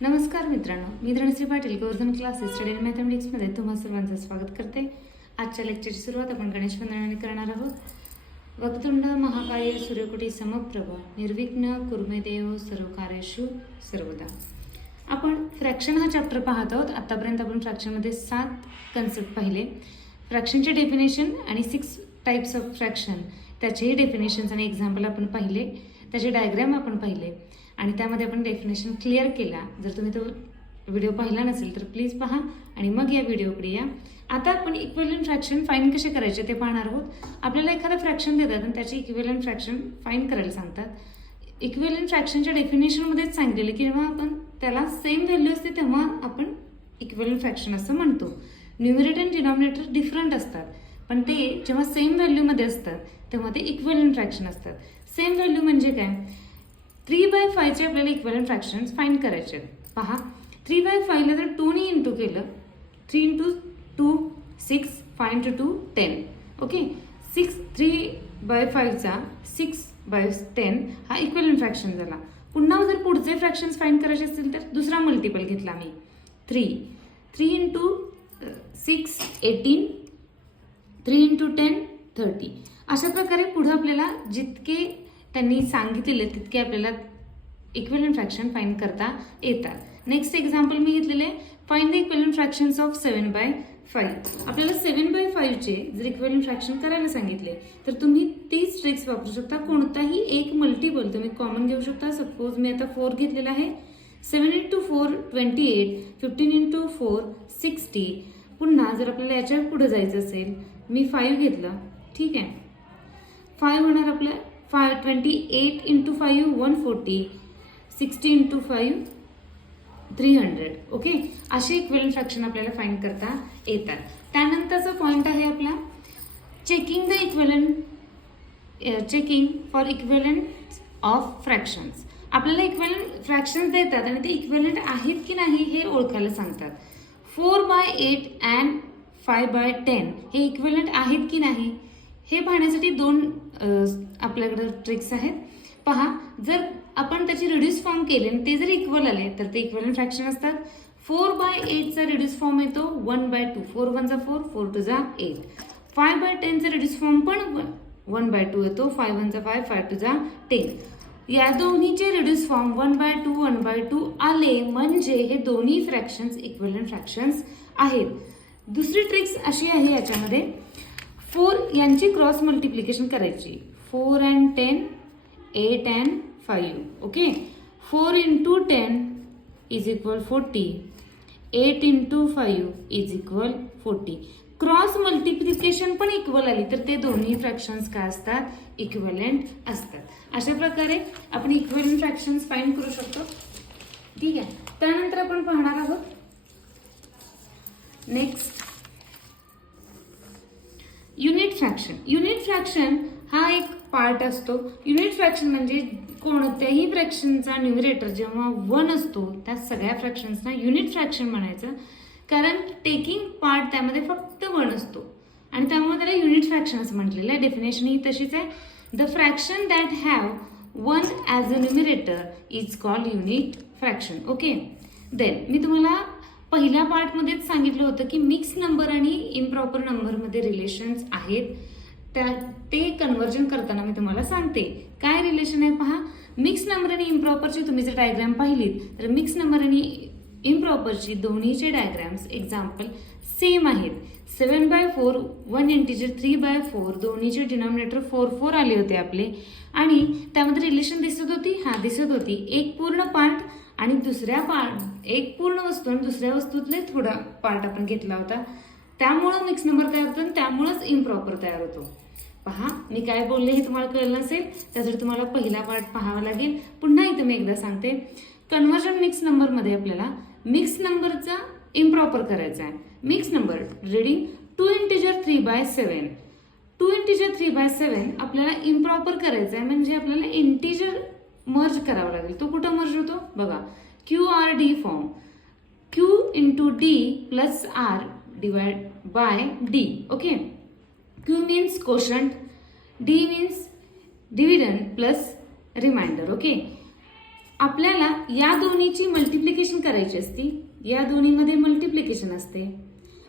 नमस्कार मित्रांनो, मी Dhanashree Patil Govardhan classes study in मॅथमेटिक्समध्ये तुम्हा सर्वांचं स्वागत करते. आजच्या लेक्चरची सुरुवात आपण गणेश वंदनाने करणार आहोत. वक्रतुंड महाकाय सूर्यकोटी समप्रभ निर्विघ्न कुर्मे देव सर्व कार्येषु सर्वदा. आपण फ्रॅक्शन हा चॅप्टर पाहत आहोत. आतापर्यंत आपण फ्रॅक्शनमध्ये 7 कन्सेप्ट पाहिले. फ्रॅक्शनचे डेफिनेशन आणि 6 टाइप्स ऑफ फ्रॅक्शन, त्याचेही डेफिनेशन्स आणि एक्झाम्पल आपण पाहिले, त्याचे डायग्राम आपण पाहिले आणि त्यामध्ये आपण डेफिनेशन क्लिअर केला. जर तुम्ही तो व्हिडिओ पाहिला नसेल तर प्लीज पहा आणि मग या व्हिडिओकडे या. आता आपण इक्विव्हॅलेंट फ्रॅक्शन फाइंड कसे करायचे ते पाहणार आहोत. आपल्याला एखादं फ्रॅक्शन देतात आणि त्याचे इक्विव्हॅलेंट फ्रॅक्शन फाइंड करायला सांगतात. इक्विव्हॅलेंट फ्रॅक्शनच्या डेफिनेशनमध्येच सांगितलेलं की जेव्हा आपण त्याला सेम व्हॅल्यू असते तेव्हा आपण इक्विव्हॅलेंट फ्रॅक्शन असं म्हणतो. न्यूमरेटर आणि डिनॉमिनेटर डिफरंट असतात, पण ते जेव्हा सेम व्हॅल्यूमध्ये असतात तेव्हा ते इक्विव्हॅलेंट फ्रॅक्शन असतात. सेम व्हॅल्यू म्हणजे काय? 3/5 चे आपल्याला इक्विव्हॅलेंट फ्रॅक्शन्स फाइंड करायचे आहेत. पहा, 3/5 ला जर 2 ने इंटू केलं, 3 × 2 6, 5 × 2 10. ओके, 3/5 चा 6/10 हा इक्विव्हॅलेंट फ्रॅक्शन झाला. पुन्हा जर पुढचे फ्रॅक्शन्स फाइंड करायचे असतील तर दुसरा मल्टिपल घेतला मी, 3 × 6 18, 3 × 10 30. अशा प्रकारे पुढे आपल्याला जितके त्यांनी सांगितलेले तितके आपल्याला इक्विव्हॅलेंट फ्रॅक्शन फाइंड करता येतात. नेक्स्ट एक्झाम्पल मी घेतलेले, find the equivalent fractions of 7/5. आपल्याला 7/5 चे जर इक्विव्हॅलेंट फ्रॅक्शन करायला सांगितले तर तुम्ही तीच ट्रिक्स वापरू शकता. कोणताही एक मल्टिपल तुम्ही कॉमन घेऊ शकता. सपोज मी आता 4 घेतलेला आहे. 7 × 4 28, 15 × 4 60. पुन्हा जर आपल्याला याच्या पुढे जायचं असेल, मी 5 घेतलं, ठीक आहे. 5 होणार आपलं 28 × 5 140, 60 × 5 300. ओके, असे इक्विव्हॅलेंट फ्रॅक्शन आपल्याला फाइंड करता येतात. त्यानंतरचा पॉइंट आहे आपला checking for equivalent of fractions. आपल्याला इक्विव्हॅलेंट फ्रॅक्शन्स देतात आणि ते इक्विव्हॅलेंट आहेत की नाही हे ओळखायला सांगतात. 4/8 अँड 5/10 हे इक्विव्हॅलेंट आहेत की नाही हे पाहण्यासाठी 2 आपल्याकडे ट्रिक्स आहेत. पहा, जर आपण त्याची रिड्यूस फॉर्म केले आणि ते जर इक्वल आले तर ते इक्विव्हॅलेंट फ्रॅक्शन असतात. 4/8 चा रिड्यूस फॉर्म येतो 1/2, 4 1 4, 4 2 8. 5/10 चा रिड्यूस फॉर्म पण 1/2 येतो, 5 1 5, 5 2 10. या दोन्हीचे रिड्यूस फॉर्म 1/2 1/2 आले म्हणजे हे दोन्ही फ्रॅक्शन्स इक्विव्हॅलेंट फ्रॅक्शन्स आहेत. दुसरी ट्रिक्स अशी आहे याच्यामध्ये, 4 यांची क्रॉस मल्टिप्लिकेशन करायची. 4 and 10, 8 and 5. Okay, 4 × 10 is equal 40, 8 × 5 is equal 40. Cross multiplication पण इक्वल आली तर ते दोन्ही फ्रॅक्शन्स काय असतात? इक्विव्हॅलेंट असतात. अशा प्रकारे आपण इक्विव्हॅलेंट फ्रॅक्शन्स फाइंड करू शकतो. ठीक आहे. त्यानंतर आपण पाहणार आहोत next unit fraction. Unit fraction हा एक पार्ट असतो. युनिट फ्रॅक्शन म्हणजे कोणत्याही फ्रॅक्शनचा न्यूमरेटर जेव्हा 1 असतो त्या सगळ्या फ्रॅक्शन्सना युनिट फ्रॅक्शन म्हणायचं, कारण टेकिंग पार्ट त्यामध्ये फक्त 1 असतो आणि त्यामुळे त्याला युनिट फ्रॅक्शन असं म्हटलेलं आहे. डेफिनेशन ही तशीच आहे. The fraction that have 1 as a numerator is called unit fraction. Okay, than me तुम्हाला पहिल्या पार्टमध्येच सांगितलं होतं की मिक्स नंबर आणि इम्प्रॉपर नंबरमध्ये रिलेशन्स आहेत. ते कन्व्हर्जन करताना मी तुम्हाला सांगते काय रिलेशन आहे. पहा, मिक्स नंबर आणि इम्प्रॉपरची तुम्ही जर डायग्राम पाहिलीत तर मिक्स नंबर आणि इम्प्रॉपरची दोन्हीचे डायग्राम्स एक्झाम्पल सेम आहेत. 7/4 1 इंटिजर, 3/4 दोन्हीचे डिनॉमिनेटर 4 4 आले होते आपले आणि त्यामध्ये रिलेशन दिसत होती. एक पूर्ण पार्ट आणि एक पूर्ण वस्तू आणि दुसऱ्या वस्तूतले थोडा पार्ट आपण घेतला होता. त्यामुळं मिक्स नंबर तयार होतो आणि त्यामुळंच इम्प्रॉपर तयार होतो. पहा, मी काय बोलले हे तुम्हाला कळलं नसेल त्यासाठी तुम्हाला पहिला पार्ट पाहावा लागेल. पुन्हा इथे मी एकदा सांगते, कन्व्हर्जन मिक्स नंबरमध्ये आपल्याला मिक्स नंबरचा इम्प्रॉपर करायचा आहे. Mix number reading 2 integer 3/7. 2 integer 3/7 आपल्याला इम्प्रॉपर करायचा आहे म्हणजे आपल्याला इंटिजर मर्ज करावा लागेल. तो कुठं मर्ज होतो बघा, QRD form. Q × D + R / D. Okay, Q means quotient, D means dividend plus remainder. Okay, आपल्याला या दोन्हीची मल्टिप्लिकेशन करायची असती, या दोन्हीमध्ये मल्टिप्लिकेशन असते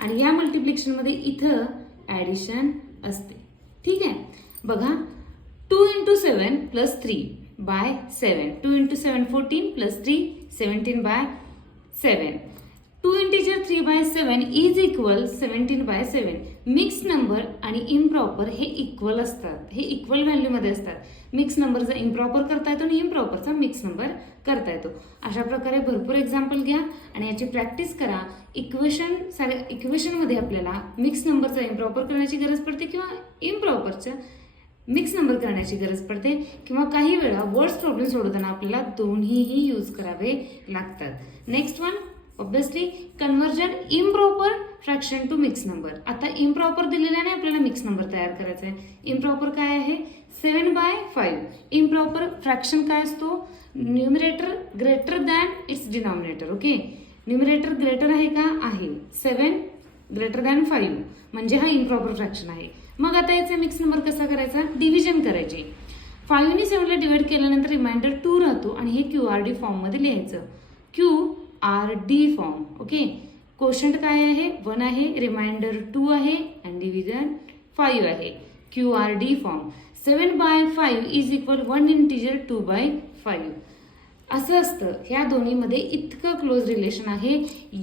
आणि या मल्टिप्लिकेशनमध्ये इथं ॲडिशन असते. ठीक आहे, बघा 2 × 7 + 3/7. 2 × 7 14 + 3 17/7. 2 integer 3/7 is equal 17/7. Mix number आणि इम्प्रॉपर हे इक्वल असतात, हे इक्वल व्हॅल्यूमध्ये असतात. मिक्स नंबरचा इम्प्रॉपर करता येतो आणि इम्प्रॉपरचा मिक्स नंबर करता येतो. अशा प्रकारे भरपूर एक्झाम्पल घ्या आणि याची प्रॅक्टिस करा. इक्वेशनमध्ये आपल्याला मिक्स नंबरचा इम्प्रॉपर करण्याची गरज पडते किंवा इम्प्रॉपरच्या मिक्स नंबर करण्याची गरज पडते किंवा काही वेळा वर्ड्स प्रॉब्लेम सोडवताना आपल्याला दोन्हीही यूज करावे लागतात. Next one, obviously conversion improper fraction to mix number. आता इम्प्रॉपर दिलेल्याने आपल्याला मिक्स नंबर तयार करायचा आहे. इम्प्रॉपर काय आहे? 7/5. इम्प्रॉपर फ्रॅक्शन काय असतो? Numerator greater than it's denominator. Okay, numerator greater आहे का? आहे. 7 ग्रेटर दॅन 5 म्हणजे हा इम्प्रॉपर फ्रॅक्शन आहे. मग आता याचा मिक्स नंबर कसा करायचा? डिव्हिजन करायची. 5 ने 7 ला डिवाइड केल्यानंतर रिमाइंडर 2 राहतो आणि हे QRD फॉर्ममध्ये लिहायचं. QRD form. ओके, क्वोशंट काय आहे? 1 आहे, रिमाइंडर 2 आहे आणि डिव्हिजन 5 आहे. QRD form. 7/5 is equal 1 integer 2/5 असं असतं. ह्या दोन्हीमध्ये इतकं क्लोज रिलेशन आहे.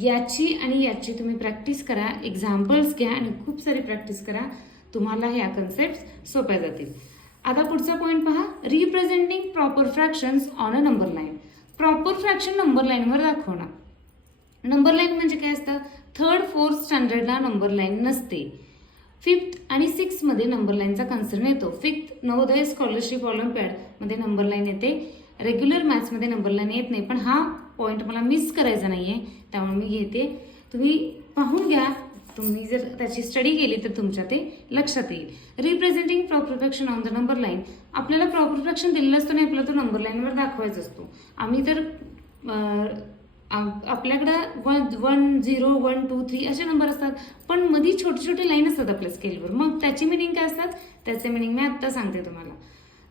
याची आणि याची तुम्ही प्रॅक्टिस करा, एक्झाम्पल्स घ्या आणि खूप सारी प्रॅक्टिस करा. तुम्हाला ह्या कन्सेप्ट सोप्या जातील. आता पुढचा पॉईंट पहा, representing proper fractions on a number line. Proper fraction number लाईनवर दाखवणार. नंबर लाईन म्हणजे काय असतं? 3rd 4th स्टँडर्डला नंबर लाईन नसते. 5th आणि 6th मध्ये नंबर लाईनचा कन्सर्न येतो. 5th नवोदय स्कॉलरशिप ऑलिम्पियाड मध्ये नंबर लाईन येते. रेग्युलर मॅथ्समध्ये नंबर लाईन येत नाही, पण हा पॉईंट मला मिस करायचा नाहीये, त्यामुळे मी घेते. तुम्ही पाहून घ्या, तुम्ही जर त्याची स्टडी केली तर तुमच्या ते लक्षात येईल. Representing proper fraction on the number line. आपल्याला प्रॉपर फ्रॅक्शन दिलेला असतो आणि आपल्याला तो नंबर लाईनवर दाखवायचा असतो. आम्ही तर आपल्याकडं 1 0 1 2 3 असे नंबर असतात, पण मध्ये छोटे छोटे लाईन असतात आपल्या स्केलवर. मग त्याची मिनिंग काय असतात? त्याचे मिनिंग मी आत्ता सांगते तुम्हाला.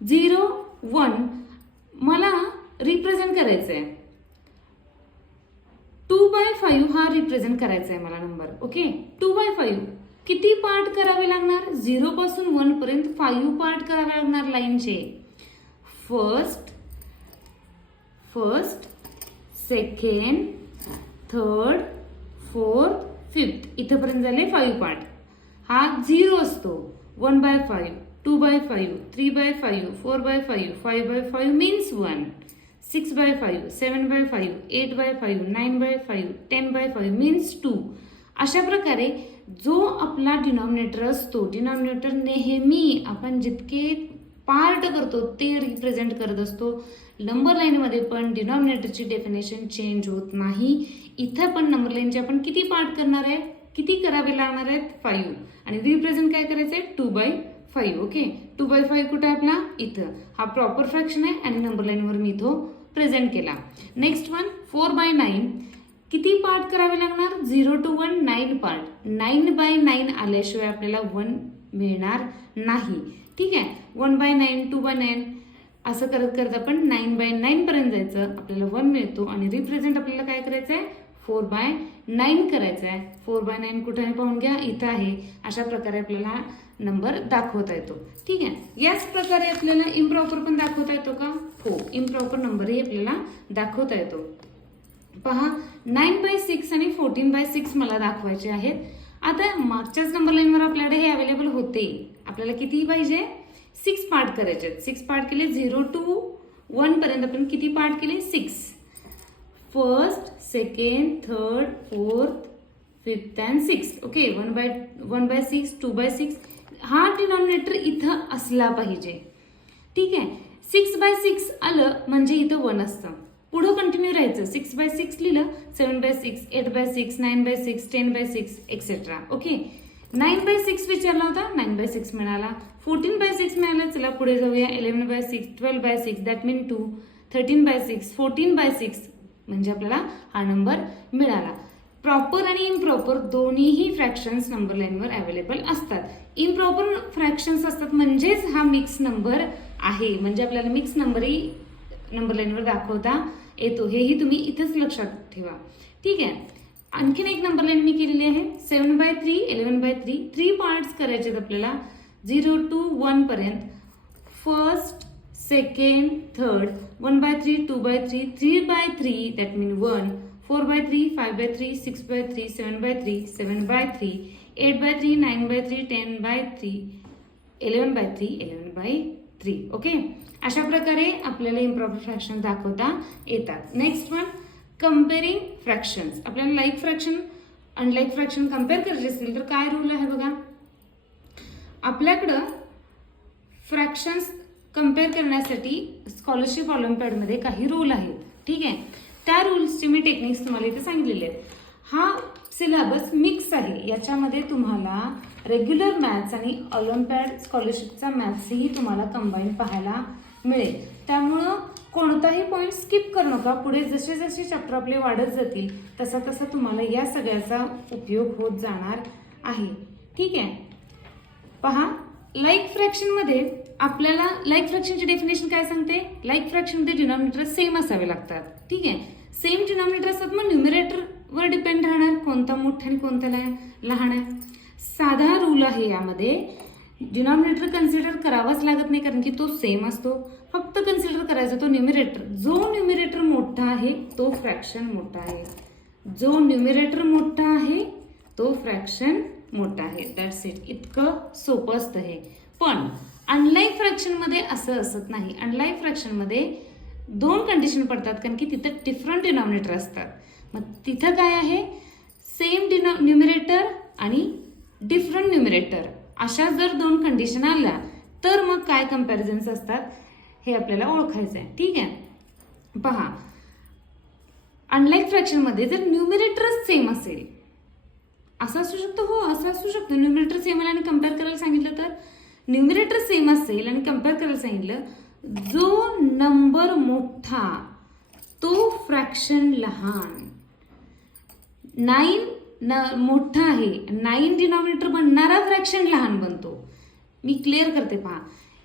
0 1 मला रिप्रेझेंट करायचं आहे. 2/5 हा रिप्रेझेंट करायचा आहे मला नंबर. ओके, 2/5 किती पार्ट करावे लागणार? 0 पासून 1 पर्यंत 5 पार्ट करावे लागणार लाईनचे. First, second, third, fourth, fifth इथपर्यंत झाले 5 पार्ट. हा 0 असतो. 1/5, 2/5, 3/5, 4/5, 5/5 मीन्स 1. 6/5, 7/5, 8/5, 9/5, 10/5 मीन्स 2. अशा प्रकारे जो आपला डिनॉमिनेटर असतो, डिनॉमिनेटर नेहमी आपण जितके पार्ट करतो ते रिप्रेझेंट करत असतो. नंबर लाईनमध्ये पण डिनॉमिनेटरची डेफिनेशन चेंज होत नाही. इथं पण नंबर लाईनचे आपण किती पार्ट करणार आहे? किती करावे लागणार आहेत? 5. आणि रिप्रेझेंट काय करायचं आहे? 2/5. ओके, 2/5 कुठे आहे आपला? इथं. हा प्रॉपर फ्रॅक्शन आहे आणि नंबर लाईनवर मी तो प्रेझेंट केला. नेक्स्ट वन, 4/9 किती पार्ट करावे लागणार? 0 to 1 9 पार्ट. 9/9 आल्याशिवाय आपल्याला 1 मिळणार नाही. ठीक आहे, 1/9, 2/9 असं करत करत आपण 9/9 पर्यंत जायचं, आपल्याला 1 मिळतो आणि रिप्रेझेंट आपल्याला काय करायचं आहे? 4/9 करायचं आहे. 4/9 कुठे आहे पाहून घ्या, इथं आहे. अशा प्रकारे आपल्याला नंबर दाखवता येतो. ठीक आहे, याच प्रकारे आपल्याला इम्प्रॉपर पण दाखवता येतो का? हो, इम्प्रॉपर नंबरही आपल्याला दाखवता येतो. पहा, 9/6 आणि 14/6 मला दाखवायचे आहेत. आता मागच्याच नंबर लाईनवर आपल्याकडे हे अवेलेबल होते. आपल्याला किती पाहिजे? 6 पार्ट करायचे. 6 पार्ट केले. 0 to 1 पर्यंत आपण किती पार्ट केले? 6. First, second, third, fourth, fifth and 6. Okay, 1/6, 2/6 हा डिनॉमिनेटर इथं असला पाहिजे. ठीक आहे, 6/6 आलं म्हणजे इथं 1 असतं. पुढं कंटिन्यू राहायचं. 6/6 लिहिलं, 7/6, 8/6, 9/6, 10/6 एक्सेट्रा. ओके, 9/6 विचारला होता, 9/6 मिळाला. 14/6 मिळाला. चला पुढे जाऊया. 11/6, 12/6 दॅट मीन 2, 13/6, 14/6 म्हणजे आपल्याला हा नंबर मिळाला. प्रॉपर आणि इम्प्रॉपर दोन्हीही फ्रॅक्शन्स नंबर लाईनवर अवेलेबल असतात. इम्प्रॉपर फ्रॅक्शन्स असतात म्हणजेच हा मिक्स नंबर आहे. म्हणजे आपल्याला मिक्स नंबरही नंबर लाईनवर दाखवता येतो, हेही तुम्ही इथेच लक्षात ठेवा. ठीक आहे. आणखीन एक नंबर लाईन मी केलेली आहे 7/3, 11/3. 3 पार्ट्स करायचे आपल्याला 0 to 1 पर्यंत. First, second, third, 1/3, 2/3, 3/3 that mean 1, 4/3, 5/3, 6/3, 7/3, 7/3, 8/3, 9/3, 10/3, 11/3, 11/3. Okay. अशा प्रकारे आपल्याला इम्प्रॉपर फ्रॅक्शन दाखवता येतात. Next one, comparing fractions. आपल्याला like fraction unlike fraction compare करायचे असतील तर काय रूल आहे बघा. आपल्याकडं फ्रॅक्शन्स कम्पेअर करण्यासाठी स्कॉलरशिप ऑलिम्पियाडमध्ये काही रूल आहेत. ठीक आहे. त्या रूल्सचे मी टेक्निक्स तुम्हाला इथे सांगितलेले आहेत. हा सिलेबस मिक्स आहे. याच्यामध्ये तुम्हाला रेग्युलर मॅथ्स आणि ऑलिम्पियाड स्कॉलरशिपचा मॅथ्सही तुम्हाला कंबाईन पाहायला मिळेल. त्यामुळं कोणताही पॉईंट स्किप करू नका. पुढे जसे जसे चॅप्टर आपले वाढत जातील तसा तसा तुम्हाला या सगळ्याचा उपयोग होत जाणार आहे. ठीक आहे. पहा, लाईक फ्रॅक्शनमध्ये आपल्याला लाईक फ्रॅक्शनची डेफिनेशन काय सांगते. लाईक फ्रॅक्शनमध्ये डिनॉमिनेटर सेम असावे लागतात. ठीक आहे. सेम डिनॉमिनेटर असतात मग न्यूमरेटरवर डिपेंड राहणार कोणता मोठा आणि कोणता लहान आहे. साधा रूल आहे यामध्ये. डिनॉमिनेटर कन्सिडर करावाच लागत नाही कारण की तो सेम असतो. फक्त कन्सिडर करायचा तो न्यूमरेटर. जो न्यूमरेटर मोठा आहे तो फ्रॅक्शन मोठा आहे. जो न्यूमरेटर मोठा आहे तो फ्रॅक्शन मोठा आहे. That's it. इतकं सोपं असतं हे. पण अनलाईक फ्रॅक्शनमध्ये असं असत नाही. अनलाईक फ्रॅक्शनमध्ये 2 कंडिशन पडतात कारण की तिथं डिफरंट डिनॉमिनेटर असतात. मग तिथं काय आहे, सेम न्यूमरेटर आणि डिफरंट न्यूमरेटर अशा जर 2 कंडिशन आल्या तर मग काय कम्पॅरिझन्स असतात हे आपल्याला ओळखायचं आहे. ठीक आहे. पहा, अनलाईक फ्रॅक्शनमध्ये जर न्यूमरेटरच सेम असेल, असं असू शकतं. हो, असं असू शकतं. न्यूमरेटर सेम आणि कम्पेअर करायला सांगितलं तर न्यूमरेटर सेम असेल आणि कम्पेअर करायला सांगितलं, जो नंबर मोठा तो फ्रॅक्शन लहान. 9 मोठा आहे, 9 डिनॉमिनेटर बनणारा फ्रॅक्शन लहान बनतो. मी क्लिअर करते. पहा,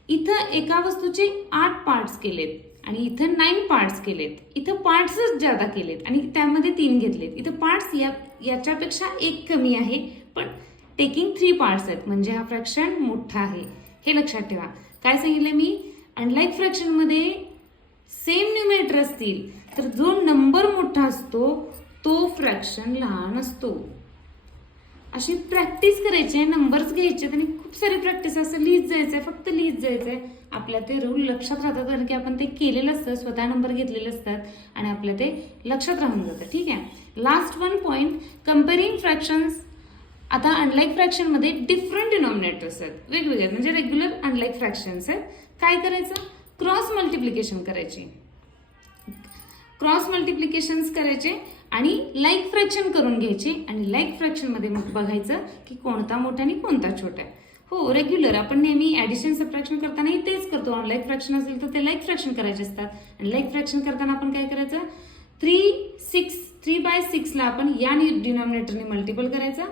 इथं एका वस्तूचे 8 पार्ट्स केलेत आणि इथं 9 पार्ट्स केलेत. इथं पार्ट्सच जादा केलेत आणि त्यामध्ये 3 घेतलेत. इथं पार्ट्स याच्यापेक्षा 1 कमी आहे पण टेकिंग 3 पार्ट्स आहेत म्हणजे हा फ्रॅक्शन मोठा आहे. हे लक्षात ठेवा. काय सांगितले मी, अनलाईक फ्रॅक्शनमध्ये सेम न्यूमरेटर असतील तर जो नंबर मोठा असतो तो फ्रॅक्शन लहान असतो. अशी प्रॅक्टिस करायची आहे. नंबर्स घ्यायचे आणि खूप सारी प्रॅक्टिस असं लिहित जायचंय. फक्त लिहित जायचंय. आपल्या ते रूल लक्षात राहतात कारण की आपण ते केलेलं असतं. स्वतः नंबर घेतलेले असतात आणि आपल्या ते लक्षात राहून जातं. ठीक आहे. Last one point, comparing fractions. आता अनलाईक फ्रॅक्शनमध्ये डिफरंट डिनॉमिनेटर्स आहेत, वेगवेगळे म्हणजे रेग्युलर अनलाईक फ्रॅक्शन्स आहेत. काय करायचं, क्रॉस मल्टिप्लिकेशन करायचे. क्रॉस मल्टिप्लिकेशन्स करायचे आणि लाईक फ्रॅक्शन करून घ्यायचे आणि लाईक फ्रॅक्शनमध्ये मग बघायचं की कोणता मोठा आणि कोणता छोटा आहे. हो, रेग्युलर आपण नेहमी ॲडिशन सबट्रॅक्शन करतानाही तेच करतो. अनलाईक फ्रॅक्शन असेल तर ते लाईक फ्रॅक्शन करायचे असतात आणि लाईक फ्रॅक्शन करताना आपण काय करायचं, 3/6 ला आपण या डिनॉमिनेटरने मल्टिपल करायचा,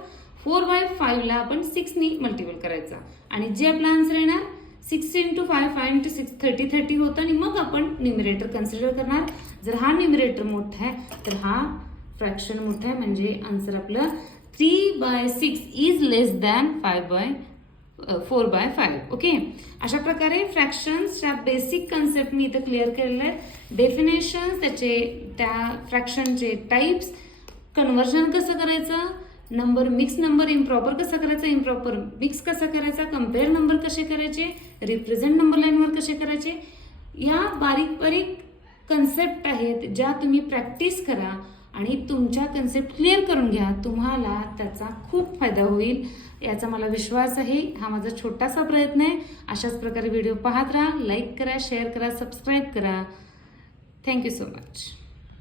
4/5 ला आपण 6 नी मल्टिपल करायचा आणि जे आपला आन्सर येणार 6 × 5, 5 × 6, 30 होतं आणि मग आपण न्यूमरेटर कन्सिडर करणार. जर हा न्यूमरेटर मोठा आहे तर हा फ्रॅक्शन मोठा आहे म्हणजे आन्सर आपलं 3/6 इज लेस दॅन 4/5. ओके. अशा प्रकारे फ्रॅक्शन्सच्या बेसिक कन्सेप्ट मी इथं क्लिअर केलेलं आहे. डेफिनेशन्स, त्या फ्रॅक्शनचे टाइप्स, कन्व्हर्जन कसं करायचं, नंबर मिक्स नंबर इम्प्रॉपर कसा करायचा, इम्प्रॉपर मिक्स कसा करायचा, कम्पेअर नंबर कसे करायचे, रिप्रेझेंट नंबर लाईनवर कसे करायचे, या बारीक बारीक कन्सेप्ट आहेत ज्या तुम्ही प्रॅक्टिस करा आणि तुमच्या कन्सेप्ट क्लिअर करून घ्या. तुम्हाला त्याचा खूप फायदा होईल याचा मला विश्वास आहे. हा माझा छोटासा प्रयत्न आहे. अशाच प्रकारे व्हिडिओ पाहत राहा. लाईक करा, शेअर करा, सबस्क्राईब करा. Thank you so much.